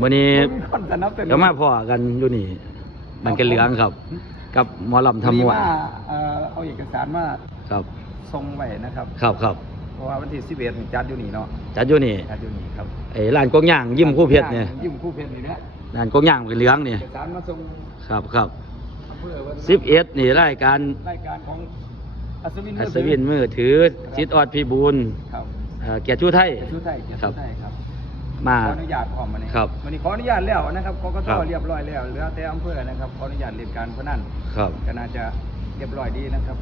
วันนี้บ่มีคนสนับสนุนก็มาพ่อกันอยู่นี่ มันกันเหลืองครับ กับหมอลำทำมวยมีเอ่อเอาเอกสารมาครับส่งไว้นะครับ ครับครับเพราะว่าวันที่11นี่จัดอยู่นี่เนาะจัดอยู่นี่จัดอยู่นี่ครับไอ้ร้านกงย่างยิ้มคู่เพชรเนี่ยยิ้มคู่เพชรนี่นะร้านกงย่างมันกันเหลืองนี่เอกสารมาส่งครับครับอำเภอวัฒนสิบเอ็ดนี่รายการรายการของอัศวินอัศวินมือถือจิตออดพิบูลครับเอ่อเกียรติชูไทยเกียรติชูไทยเกียรติครัชูบไทยครับ มาขออนุญาตพร้อมมาเนี่ยครับวันนี้ขออนุญาตแล้วนะครับกกตครับเรียบร้อยแล้วเหลือแต่อำเภอนะครับขออนุญาตเรียนการพนันครับก็น่าจะเรียบร้อยดีนะครับ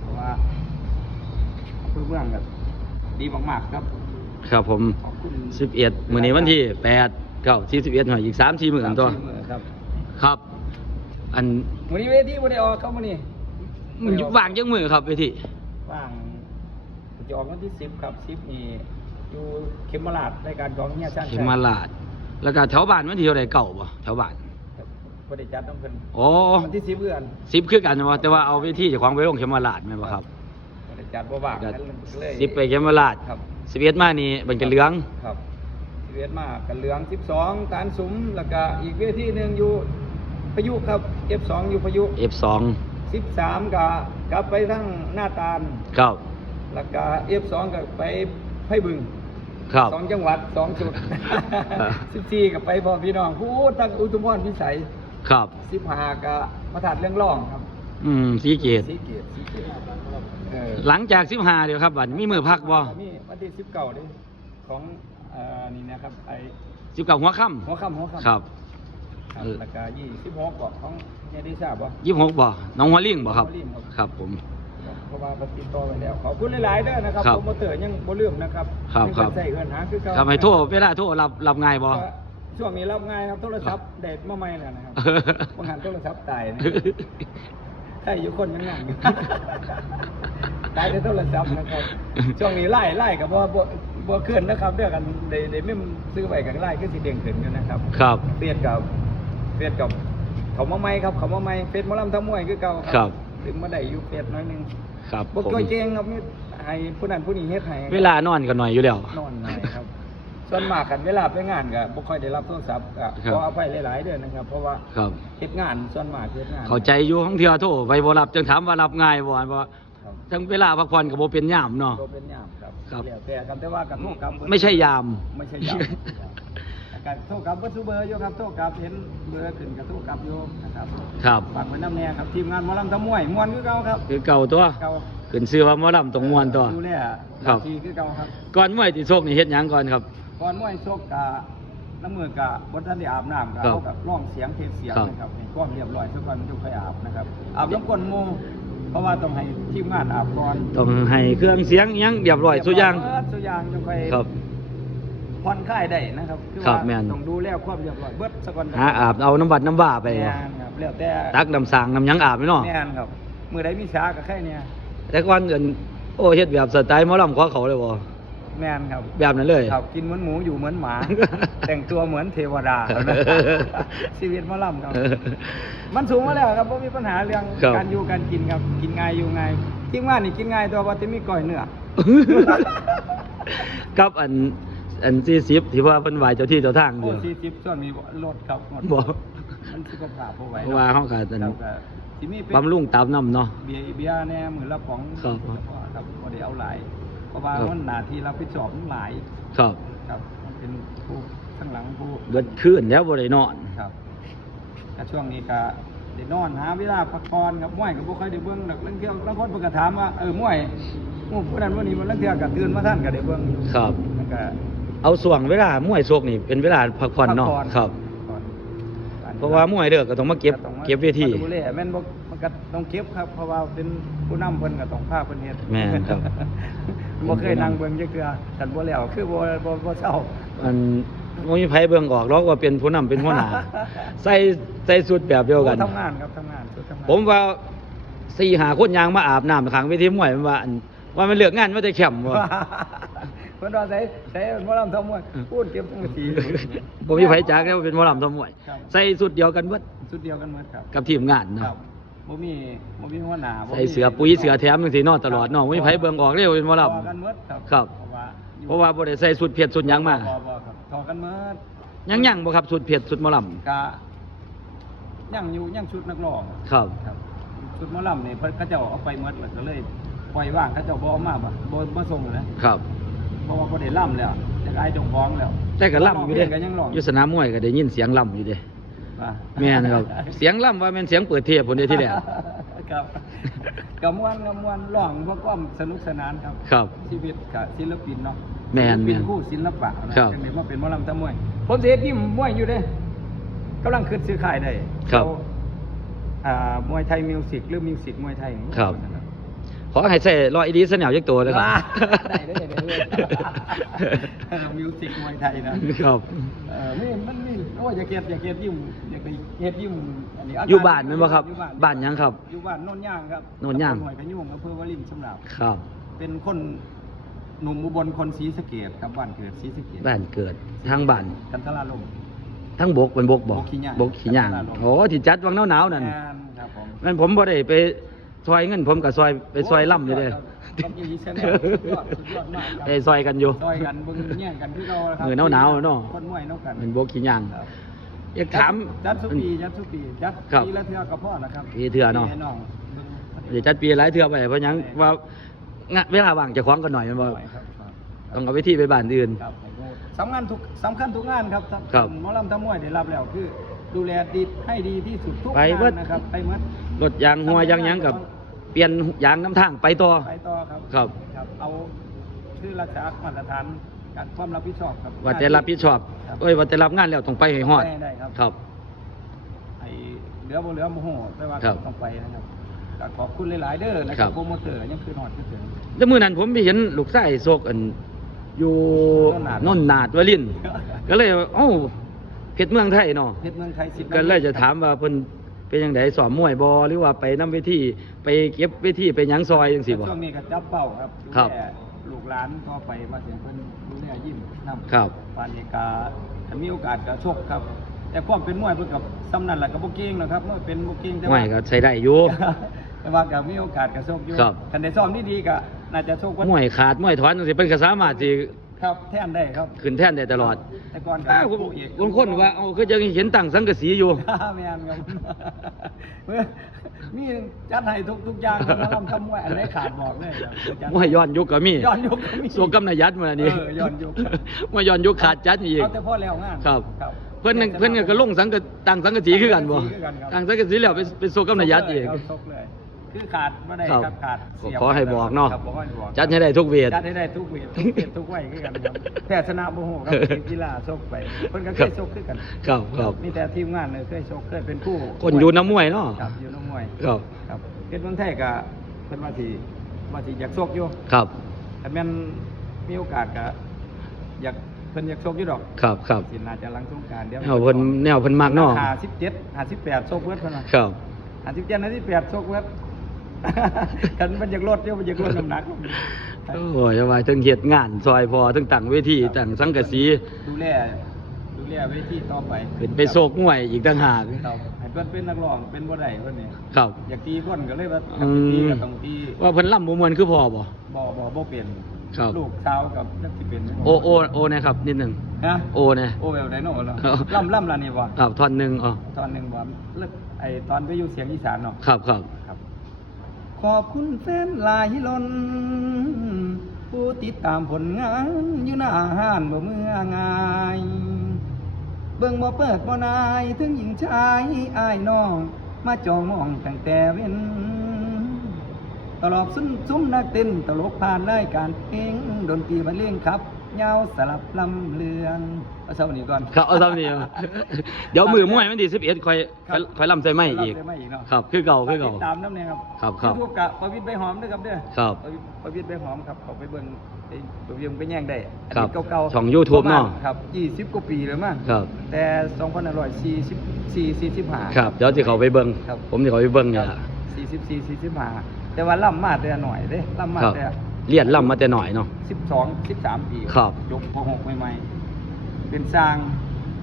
เพราะว่าอำเภอเมืองแบบดีมากๆครับ ครับผมขอบคุณสิบเอ็ดมื้อนี้วันที่แปดเก้าที่สิบเอ็ดหน่อยอีกสามสี่หมื่นตัวสามสี่มื้อครับครับ อันวันนี้เวทีวันนี้ออกเข้ามานี่มันอยู่ว่างยังมือครับไปที่ว่างจะออกวันที่สิบครับสิบนี่ อยู่เขมราชรายการของเฮียช่างเขมาลาดแล้วก็แถวบ้านวันที่เท่าไรเก่าป่ะแถวบ้านบริจัดต้องเพิ่นโอ้วันที่สิบเดือนสิบคือกันวะแต่ว่าเอาไปที่เจ้าของไปลงเขมาลาดไหมนบ่ครับบริจัดบ่ว่างก็กันเลยสิบไปเขมาลาดครับสิบเอ็ดมานี่มันกันเหลือง ครับสิบเอ็ดมากันเหลืองสิบสองการสุมแล้วก็อีกเวทีหนึ่งอยู่พายุครับเอฟสองอยู่พายุ F2 สิบสามก็กลับไปทั้งหน้าตาลครับ แล้วก็เอฟสองก็ไปไผ่บึง ครับสองจังหวัดสองจุดครับสิบสี่ก็ไปพ่อพี่น้องพูดตั้งอุทุมพรพิสัยครับสิบห้าก็พระธาตุเรื่องร่องครับ อืมสีเกตสีเกตสีเกตเออหลังจากสิบห้าเดียวครับบัดมีมือพักบ่นี่วันที่สิบเก้าดิของเอ่อนี่นะครับไอสิบเก้าหัวค่หัวค่ำหัวค่ำำครับครับแล้วก็ยี่สิบหกเกาะของเนี่ยได้ทราบป่ะยี่สิบหกบ่น้องหัวลิงบ่ครับหัวลิงครับครับผม เพราะว่าปฏิดต่อไปแล้วขอบคุณหลายๆเด้อนะครับครับโปรโมเตอร์ยังบ่ลืมนะครับครับยังครับใส่เงินหาคือเก่าครับให้โทษเวลาโทษรับรับง่ายบ่ ก็ช่วงนี้รับง่ายครับโทรศัพท์เด็ดมาใหม่แล้วนะครับ บางหันโทรศัพท์ตายนะใช่อยู่คนยังนั่งอยู่ ตายในโทรศัพท์นะครับช่วงนี้ไล่ไล่กับว่าบ่บ่เคลื่อนนะครับเรื่องกันได้ได้ไม่ซื้อไว้กันไล่คือสิเด้งขึ้นกันนะครับครับ เฟียดกับเฟียดกับเขามาใหม่ครับเขามาใหม่เฟียดหมอลำทั้งมวยคือเก่าครับ ถึงมาได้อยู่เฟียดน้อยหนึง ครับบ่ผมค่อยเก่งครับนี่ให้ผู้นั้นผู้นี้เฮ็ดให้เวลานอนก็หน่อยอยู่แล้ว นอนหน่อยครับ ส่วนมากกันเวลาไปงานก็บ่ค่อยได้รับโทรศัพท์ก็ครับ ขออภัยหลาย ๆ เด้อนะครับ เพราะว่าครับ เฮ็ดงานส่วนมากเฮ็ดงานเข้าใจอยู่ของเทื่อโทษไปบ่รับจึงถามว่ารับง่ายบ่อันว่าครับทั้งเวลาพักผ่อนก็บ่เป็นยามเนาะบ่เป็นยามครับครับ แล้วแต่กันแต่ว่ากระโทษกรรมเพิ่นไม่ใช่ยาม ไม่ใช่ยาม การโทษกรรมเบ่ซุเบอร์อยู่ครับโทษกรรมเห็นเบอร์ขึ้นกับโทษกรรมอยู่นะครับครับ ฝากไว้น้ำแน่ครับทีมงานหมอลำทั้งมวยม่วนคือเก่าครับคือเก่าตัวเก่าขึ้นชื่อว่าหมอลำต้องม่วนตัวดูแลครับทีคือเก่าครับก่อนมวยติโชคนี่เฮ็ดหยังก่อนครับ ก่อนมวยโชคกะน้ำมือกะบนท่านได้อาบน้ำกะครับเอากับร้องเสียงเทศเสียงครับนะครับให้ความเรียบร้อยสักก่อนมันจะค่อยอาบนะครับอาบน้ำก้นหมูเพราะว่าต้องให้ทีมงานอาบก่อนต้องให้เครื่องเสียงอิหยังเรียบร้อยสุอย่างเบิดสุอย่างจะค่อยครับ ผ่อนคลายได้นะครับคือครับว่าแม่น ต้องดูแลความเรียบร้อยเบิดสักก่อนหาอาบเอาน้ำบัดน้ำบ่าไป แม่บ่นครับแล้วแต่ตักน้ำสางน้ำหยังอาบไหมเนาะแม่นครับมือใดมีช้ากับแค่เนี่ยแต่ก่อนเอิ้นโอ้เฮ็ดแบบสไตล์หมอลำขอเขาเลยบ่แม่นครับ แบบนั้นเลย ครับกินเหมือนหมูอยู่เหมือนหมา แต่งตัวเหมือนเทวดาชีวิตหมอลำครับ มันสูงมาแล้วครับเพราะมีปัญหาเรื่องครับ การอยู่การกินครับกินง่ายอยู่ง่ายทีมงานนี่กินง่ายตัวว่าจะมีก้อยเนื้อ กับอัน อันสี่สิบที่ว่าเพิ่นไหวเจ้าที่เจ้าทางอโอ้ยู่ซีทิปส่วนมีรถครับหมดบ่มันสุขภาพบ่ไหวเพราะว่าเฮาก็อันครับก็ที่มีเป็นบำรุงตับน้ำเนาะ เบียร์เบียร์แน่มือละของครับครับบ่ได้เอาหลายเพราะว่าครับ มันหน้าที่รับผิดชอบมันหลายครับครับ มันเป็นผู้ข้างหลังผู้ เบิดคืนแล้วบ่ได้นอน ครับแต่ช่วงนี้ก็ได้นอนหาเวลาพักผ่อนครับมวยก็บ่ค่อยได้เบิ่งดอกลางเที่ยวบางคนเพิ่นก็ถามว่าเออมวยหมู่ผู้นั้นผู้นี้มันลางเที่ยวก็ตื่นมาทันก็ได้เบิ่งครับ มันก็ เอาส่วงเวลามวยโชคนี่เป็นเวลาพักผ่อนเนาะพักผ่อน ครับก่อนเพราะว่ามวยเด้อก็ต้องมาเก็บต้องมาเก็บเวที มาดูแลแม่นบ่มันก็ต้องเก็บครับ เพราะว่าเป็นผู้นำเพิ่นก็ต้องพาเพิ่นเฮ็ดแม่นครับ บ่เคยนั่งเบิ่งจักเทื่อคันบ่แล้วคือบ่บ่บ่เศร้า อันบ่มีไผเบิ่งออกหรอกว่าเป็นผู้นำเป็นหัวหน้า ใส่ใส่สุดแบบเดียวกัน ทำงานครับทำงานชุดทำงานผมว่าสี่หาคนยางมาอาบน้ำขังเวทีมวยมันว่าอันว่ามันเลือกงานว่าแต่แคมป์บ่เพิ่นว่าใส่ใส่หมอลำทำมวยพูดเก็บทั้งทีผมมีไผจักแล้วว่าเป็นหมอลำทำมวย ครับ ใส่สุดเดียวกันเบิดชุดเดียวกันหมดครับกับทีมงานครัเนาะบบ่มีบ่มีหัวหน้าบ่ใส่มีเสือปุ๋ยเสือแถมจังซี่เนาะตลอดเนาะบ่มีไผเบิ่งออกเลยว่าเป็นหมอลต่อกันหมดครับครับเพราะว่าอยู่ำเพราะว่าบ่ได้ใส่สุดเพียรสุดหยังมาบ่บ่ครับต่อกันหมดยังยังบ่ครับสุดเผ็ดสุดหมอลกะยังอยู่ยังชุดนักร้องำครับ ครับชุดหมอลำนี่เพิ่นเขาเจ้าเอาไปหมดแล้วก็เลยปล่อยว่างเขาเจ้าบ่เอามาบ่บ่บ่ส่งเลยนะครับ เพราะว่าบ่ได้ล่ำแล้วจักอายเจ้าของแล้วแต่ก็ล่ำอยู่เด้ก็ยังร้องอยู่สนามมวยก็ได้ยินเสียงล่ำอยู่เด้ว่าแม่นครับ เสียงล่ำว่าแม่นเสียงเปิดเทปพุ่นเด้ที่แรกครับก็ม่วนก็ม่วนร้องเพื่อความสนุกสนานครับ ครับ ชีวิตกับศิลปินเนาะแม่นศิลปินแม่นคู่ศิลปะนะครับจังได๋มาเป็นหมอลำตะมวย ผมสิเฮ็ดยิมมวยอยู่เด้กำลังคิดซื้อขายได้ครับเอาอ่ามวยไทยมิวสิกหรือมิวสิกมวยไทยนี่ครับ ขอให้ใส่รอยอีดีสแนวยักตัวเลยครับว้าได้ได้ได้ได้เออมิวสิกมวยไทยนะครับเออมีมันมีโอ้ยอย่าเกลียดอย่าเกลียดยิมอย่าไปเฮ็ดยิมอันนี้อยู่บ้านแม่นบ่ครับอยู่บ้านหยังครับ อยู่บ้านโนนย่างครับโนนย่างตำบลห้วยกระยุ่งอำเภอวารินชำราบครับ เป็นคนหนุ่มอุบลคนศรีสะเกดครับบ้านเกิดศรีสะเกดบ้านเกิดทางบ้านกันทราลมทั้งบกเป็นบกบ่บกขี้หยางบกขี้หยางครับโอ้ที่จัดวังหนาวๆนั่นแม่ครับผมนั่นผมบ่ได้ไป ซอยเงินผมกับซอยไปซอยล่ำอยู่เด้ต้องอยู่ที่เชนสุดยอดสุดยอดมากครับไปซอยกันอยู่ซอยกันเบิ่งแย่งกันที่เราครับเออหนาวๆเนาะคนมวยเนาะกันเป็นบกขี้หยางครับอยากถาม จัดสุปีจัดสุปีจัดครับปีละเทื่อกับพ่อนะครับปีเทื่อเนาะ ให้อง เดี๋ยวจัดปีหลายเทื่อไปเพราะหยังว่างะเวลาว่างจะคว้างกันหน่อยแมันบ่ครับต้องเอาไปที่ไปบ้านอื่น ครับสำคัญทุกสำคัญทุกงานครับครับ หมอลำทั้งมวยได้รับแล้วคือ ดูแลดีให้ดีที่สุดทุกไปเบิงาดนนะครับไปหมัดรถยางหัวยางหยังกับเปลี่ยนยางน้ำทางไปต่อ ไปต่อครับครับ ครับ เอาคือรักษามาตรฐานการความรับผิดชอบครับว่าแต่รับผิดชอบครับ เอ้ยว่าแต่รับงานแล้วต้องไปให้ฮอดได้ได้ครับ ครับ ไอ้เหลือบ่เหลือโมโหแต่ว่าครับต้องไปนะครับก็ขอบคุณหลายๆเด้อนะคครัรับบ โปรโมเตอร์ยังคือหอดคือถึง แล้วมื้อนั้นผมไปเห็นลูกชายโซกอันอยู่โน่นนนนาดนาดวลินทร์ก็เลยว่าเอ้า เพชรเมืองไทยเนาะเพชรเมืองไทยสิบก็เลยจะถามว่าเพิ่นเป็นจังไดสอนมวยบ่หรือว่าไปนำเวทีไปเก็บเวทีไปหยังซอยจังซี่บ่ช่วงนี้ก็จับเป้าครับดูครับแลลูกหลานต่อไปมาถึงเพิ่นดูแลยิ้มนำครับปานนี้ก็ถ้ามีโอกาสก็ชกครับ แต่ความเป็นมวยเพิ่นกับซ้ำนั่นแหละก็บ่เก่งหรอกครับมวยเป็นบ่เก่งแต่มวว่ายก็ใช้ได้อยู่แต่ว่าก็มีโอกาสก็ชกอยู่ครับคันได้ซ้อมดีๆก็น่าจะชกมวยขาดมวยถอนจังซี่เพิ่นก็สามารถสิ ครับแท่นได้ครับขึ้นแท่นได้ตลอดแต่ก่อนก็อ้าวผู้เอกบางคนว่าเอาคือยังเห็นตั้งสังกะสีอยู่ แม่นครับเมื่อมีจัดให้ทุกทุกอย่างครับมาลำทำมวยอันไหนขาดบอกเลยครับจัดมวยย้อนยุคก็มีย้อนยุคก็มีสวกำนายัดมานี่เออย้อนยุคมวยย้อนยุคขาดจัดอีก เอาแต่พ่อแล้วงานครับครับเพิ่นนั่นเพิ่นก็ลงสังกะตั้งสังกะสีคือกันบ่สังกะสีคือกันครับตั้งสังกะสีแล้วไปไปสวกำนายัดอีกครับชกเลย คือขาดไม่ได้ครับครับขาดเสียขอให้บอกเนาะ ครับขอให้บอกจัดให้ได้ทุกเวท จัดให้ได้ทุกเวททุกเวททุกวัยคือกันครับแพทย์ชนะโมโหครับทีมกีฬาชกไปเพิ่นก็เคยชกคือกันครับครับมีแต่ทีมงานเลยเคยชกเคยเป็นคู่คนอยู่น้ำมวยเนาะครับอยู่น้ำมวย ครับ ครับเพชรเมืองไทยก็เพิ่นว่าสิว่าสิอยากชกอยู่ครับแต่แม่นมีโอกาสก็อยากเพิ่นอยากชกอยู่ดอกครับครับสิน่าจะหลังสงกรารเดี๋ยวแนวเพิ่นแนวเพิ่นมักเนาะ ห้าสิบเจ็ดห้าสิบแปดชกเพิ่นเพิ่นว่าครับ ห้าสิบเจ็ดห้าสิบแปดชกเพิ่น กันมันอยากลดเดี๋ยวมันอยากลดน้ำหนักโอ้ยว่าถึงเฮ็ดงานซอยพอถึงตั้งเวทีตั้งสังกะสีดูแลดูแลเวทีต่อไปขึ้นไปโซกมวยอีกต่างหากครับให้เพิ่นเป็นนักร้องเป็นบ่ได้เพิ่นนี่ครับ อยากตีคนก็เลยว่าอืตีมก็ต้องตีว่าเพิ่นล่ำบ่ม่วนคือพ่อบ่บ่บ่บ่เป็นครับลูกสาวกับนักสิเป็นโอโอโอนะครับนิดหนึงฮะโอนะโอเวลไดโน่เหรอครับล่ำล่ำล่ะนี่บ่ครับท่อนหนึงอ๋อตอนหนึงบ่เลิกไอ้ตอนไปอยู่เสียงอีสานเนาะครับครับครับ ขอบคุณแฟนหลายล้น ผู้ติดตามผลงานอยู่หน้าห้านบ่เมื่อง่ายเบิ่งบ่เปิดบ่นายถึงหญิงชายอ้ายน้อง มาจองมองตั้งแต่เว้นตลอดซุ้มซุ้มนักเต้นตลกผ่านรายการเพลงดนตรีบรรเลงครับ ยาวสลับลำเลืองเอาเช้านี้ก่อน ครับเอาเท่านี้เอาเดี๋ยวมือมวยวันที่11ค่อยครับค่อยล่ำใส่ไม้อีกรับได้ไหมอีกเนาะครับคือเก่าคือเก่า ติดตามน้ำเนี่ยครับครับครับยูทูบกะประวิตรใบหอมด้วยครับเด้อครับ ประวิตรประวิตรใบหอมครับเขาไปเบิ่งไอ้ตัวเยี่ยมไปแย่งได้อันครับนี้เก่าๆช่อง YouTube ประมณเนาะครับ20กว่าปีแล้วมั้งครับ แต่2544 45ครับ เดี๋ยวสิเขาไปเบิ่งครับ ผมสิเขาไปเบิ่งเนี่ย44 45แต่ว่าล่ำมาแต่หน่อยเด้ล่ำมาครับแต่ เลียนล่ำมาแต่หน่อยเนาะ12 13ปีครับ ยกพหกใหม่ๆเป็นสร้าง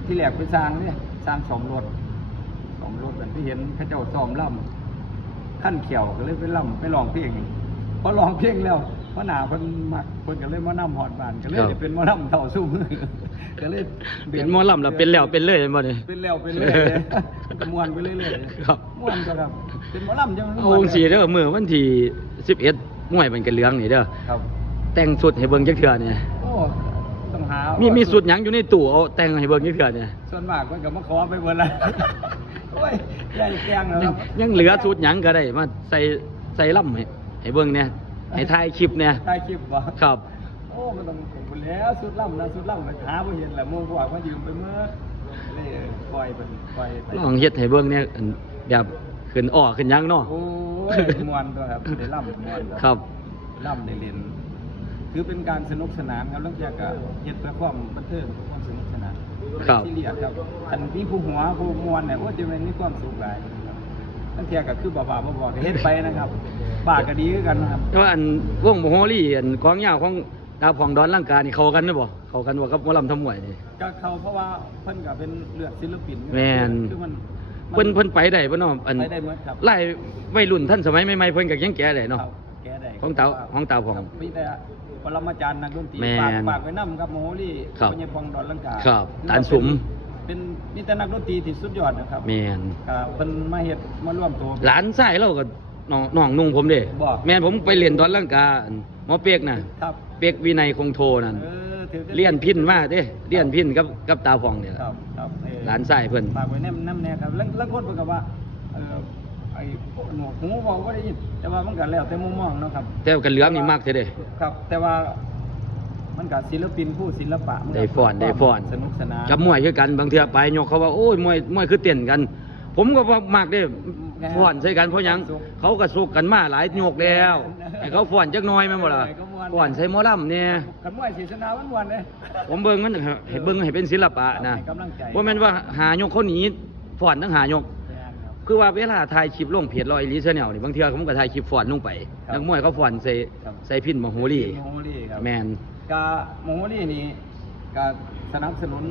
ที่แหลกเป็นสร้างเนี่ยสร้างสองรถสองรถแบบที่เห็นเขาเจ้าซ้อมล่ำขั้นเขียวก็เลยไปล่ำไปลองเพลงพอลองเพลงแล้วพอหนาเพิ่นมักเพิ่นก็เลยมานํหอดบ้านก็เลยครับได้เป็นหมานํเต่าสู้มือก็เลยเป็นหมอลำแล้วเป็นแล้วเป็นเลยบ่นี่เป็นแล้วเป็นเลยเลยมันก็ม่วนไปเรื่อยๆครับม่วนก็ครับเป็นหมอลำจังเอาองค์สีเด้อมื้อวันที่11 มวยมันกันเหลืองนี่เด้อครับแต่งสุดให้เบิ่งจักเทื่อเนี่ยโอ้ต้องหามีมีมีสุดหยังอยู่ในตู้เอาแต่งให้เบิ่งจักเทื่อเนี่ยส่วนมากมันก็มาขอไปเบิดละโอ้ยใหญ่แกงแล้วยังยังเหลือสุดหยังก็ได้มาใส่ใส่ล่ำให้ให้เบิ่งเนี่ยให้ถ่ายคลิปเนี่ยถ่ายคลิปบ่ครับ โอ้มันต้องขอบคุณแล้วสุดล่ำนะสุดล่ำมันหาบ่เห็นแหละโมงกว่ามายืมไปเมื่อเลยปล่อยเป็นปล่อยไปลองเฮ็ดให้เบิ่งเนี่ยอันแบบขึ้นอ้อขึ้นหยังเนาะโอ้ย ม่วนตัวครับได้ล่ำม่วนตัวครับล่ำได้เล่นคือเป็นการสนุกสนานครับแล้วแกก็เฮ็ดเพื่อความบันเทิงเพื่อความสนุกสนานครับซีเรียสครับอันมีผู้หัวผู้มวนเนี่ยโอ้จะเป็นมีความสุขหลายครับตั้งแต่ก็คือบ่าวๆบ่ๆก็เฮ็ดไปนะครับบาก็ดีคือกันนะครับแต่ว่าอันวงโมโหรี่อันกองยาวของดาวผ่องดอนร่างกายนี่เข้ากันหรือบ่เข้ากันบ่กับหมอลำทำมวยนี่ก็เขาเพราะว่าเพิ่นก็เป็นเลือดศิลปินอยู่แม่นคือมัน เพิ่นเพิ่นไปได้บ่เนาะอันไปได้หมดครับไล่วัยรุ่นท่านสมัยใหม่ๆเพิ่นก็ยังแก่ได้เนาะ ครับแก้ได้ของเต๋าของเต๋าของครับมีแต่ปรมาจารย์นักดนตรีแม่นฝากฝากไว้นํครับโมโหลี่ครับพญพงษ์ดอนลังกาครับคือตาลสุม เป็นมีแต่นักดนตรีที่สุดยอดนะครับแม่นครับเพิ่นมาเฮ็ดมาร่วมตัว หลานชายเราก็น้องน้องนุ่งผมเด้บ่ แม่นผมไปเรียนดอนร่างกายอันหมอเปียกน่ะ ครับเปียกวินัยคงโทนั่นเออถือเรียนพินมาเด้เรียนพินกับกับตาผ่องนี่คล่ะรับครับเออ หลานชายเพิ่นฝากไว้แนมแน้ำแน่ครับแล้วแล้วคนเพิ่นก็ว่าเออไอ้หนวกหูบอกก็ได้ยินแต่ว่ามันก็แล้วแต่มุมมองเนาะครับ แต่กันเหลืองนี่มากเท่เด้ ครับ แต่ว่ามันกับศิลปินผู้ศิลปะมัก็ได้ฟ้อนได้ฟ้อน สนุกสนานกับมวยคือกันบางเทื่อไปยกเขาว่าโอ้ยมวยมวยคือเต้นกัน ผมก็ว่ามากเด้ฟ้อนใส่กันเพราะหยังเขาก็สุกกันมาหลายยกแล้วให้เขาฟ้อนจักหน่อยแม่นบ่ล่ะ ฟ้อนใส่หมอลำเนี่ยกันมวยศาสนาวันวันๆเลยผมเบิ่งมันให้เบิ่งให้เป็นศิลปะนะให้กำลังใจบ่แม่นว่าหายกเขาหนีฟ้อนทั้งหายกคือว่าเวลาถ่ายคลิปลงเพจลอยลีเชแนลนี่บางเทื่อผมก็ถ่ายคลิปฟ้อนลงไปครับนักมวยเขาฟ้อนใส่ครับ ใส่พินมโหรีโมโหลีครับแมน กาโมโหลีนี่กาสนับสนุน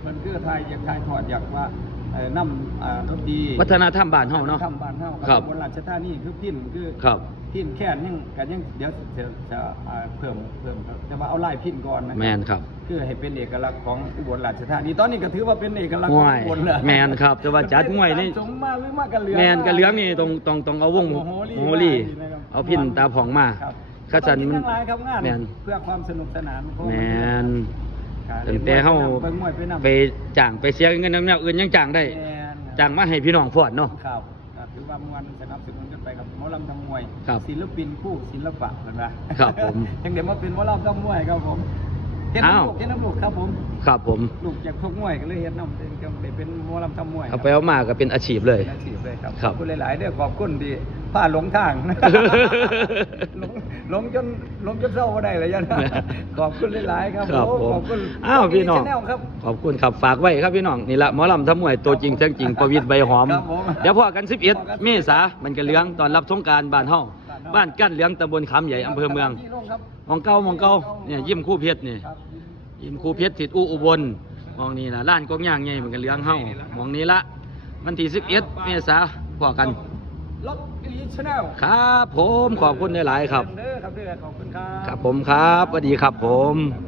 เพิ่นคือไทยอยากถ่ายทอดอยากว่าเอ่อนำอ่าดนตรีวัฒนธรรมบ้านเฮาเนาะ ทำบ้านเฮาครับบนราชธานีคือพินคือ ครับ พินแค่นยังกันยังเดี๋ยวจะจะอ่าเพิ่มเพิ่มครับแต่ว่าเอาไล่พินก่อนนะแมนครับคือให้เป็นเอกลักษณ์ของอุบลราชธานีตอนนี้ก็ถือว่าเป็นเอกลักษณ์มของวยอุบลเลยแมนครับแต่ว่าจัดมวยนี่สมมาหรือมากกันเหลืองแมนกับเหลืองนี่ตรงตรงตรงเอาวงโมโหลีโมโหรีนะครับเอาพินตาผ่องมาครับข้าจันมัมันนหลายครับงานแมนเพื่อความสนุกสนานของแมนการตั้งแต่เฮาเบิ่งมวยไปนำไปจ้างไปเสียเงินแนวอื่นยังจ้างได้แม่นจ้างมาให้พี่น้องฟ้อนเนาะ ครับครับ ถือว่ามวนสนับสนุนกันไปกับหมอลำทำมวย ครับศิลปินคู่ศิลปะเหมือนว่าครับผม ยังเดี๋ยวมาเป็นหมอลำทำมวยครับผมเฮ็ดอ้าว น้ำลูกเฮ็ดน้ำลูกครับผมครับผม ลูกจากพวกมวยก็เลยเฮ็ดน้ำเป็นก็เลยเป็นหมอลำทำมวยเอาไปเอามาก็เป็นอาชีพเลย เป็นอาชีพเลยครับครับขอบคุณหลายๆเด้อขอบคุณที่พาหลงทาง หลงหลงจนหลงจนเศร้าบ่ได้เลยยันขอบคุณหลายๆครับครับผมผมขอบคุณอ้าวพี่น้องชแลครับ ขอบคุณครับฝากไว้ครับพี่น้องนี่ละหมอลำทำมวยตัวจริงเสียงจริงประวิตรใบหอม ครับผมเดี๋ยวพอกัน11เมษามันก็เหลืองตอนรับสงกรารบ้านเฮาบ้านกั้นเหลืองตำบลคำใหญ่อำเภอเมือง ที่โรง ครับมองเก้ามองเก้าเนี่ยยิ้มคู่เพชรนี่ครับยิ้มคู่เพชรติดอุอุบลมองนี่ล่ะร้านกองย่างใหญ่มันก็เหลืองเฮามองนี้ละวันที่11เมษาพอกันล็อกลีชแนลครับผมขอบคุณหลายๆครับเด้อครับเด้อขอบคุณครับครับผมครับสวัสดีครับผมครับ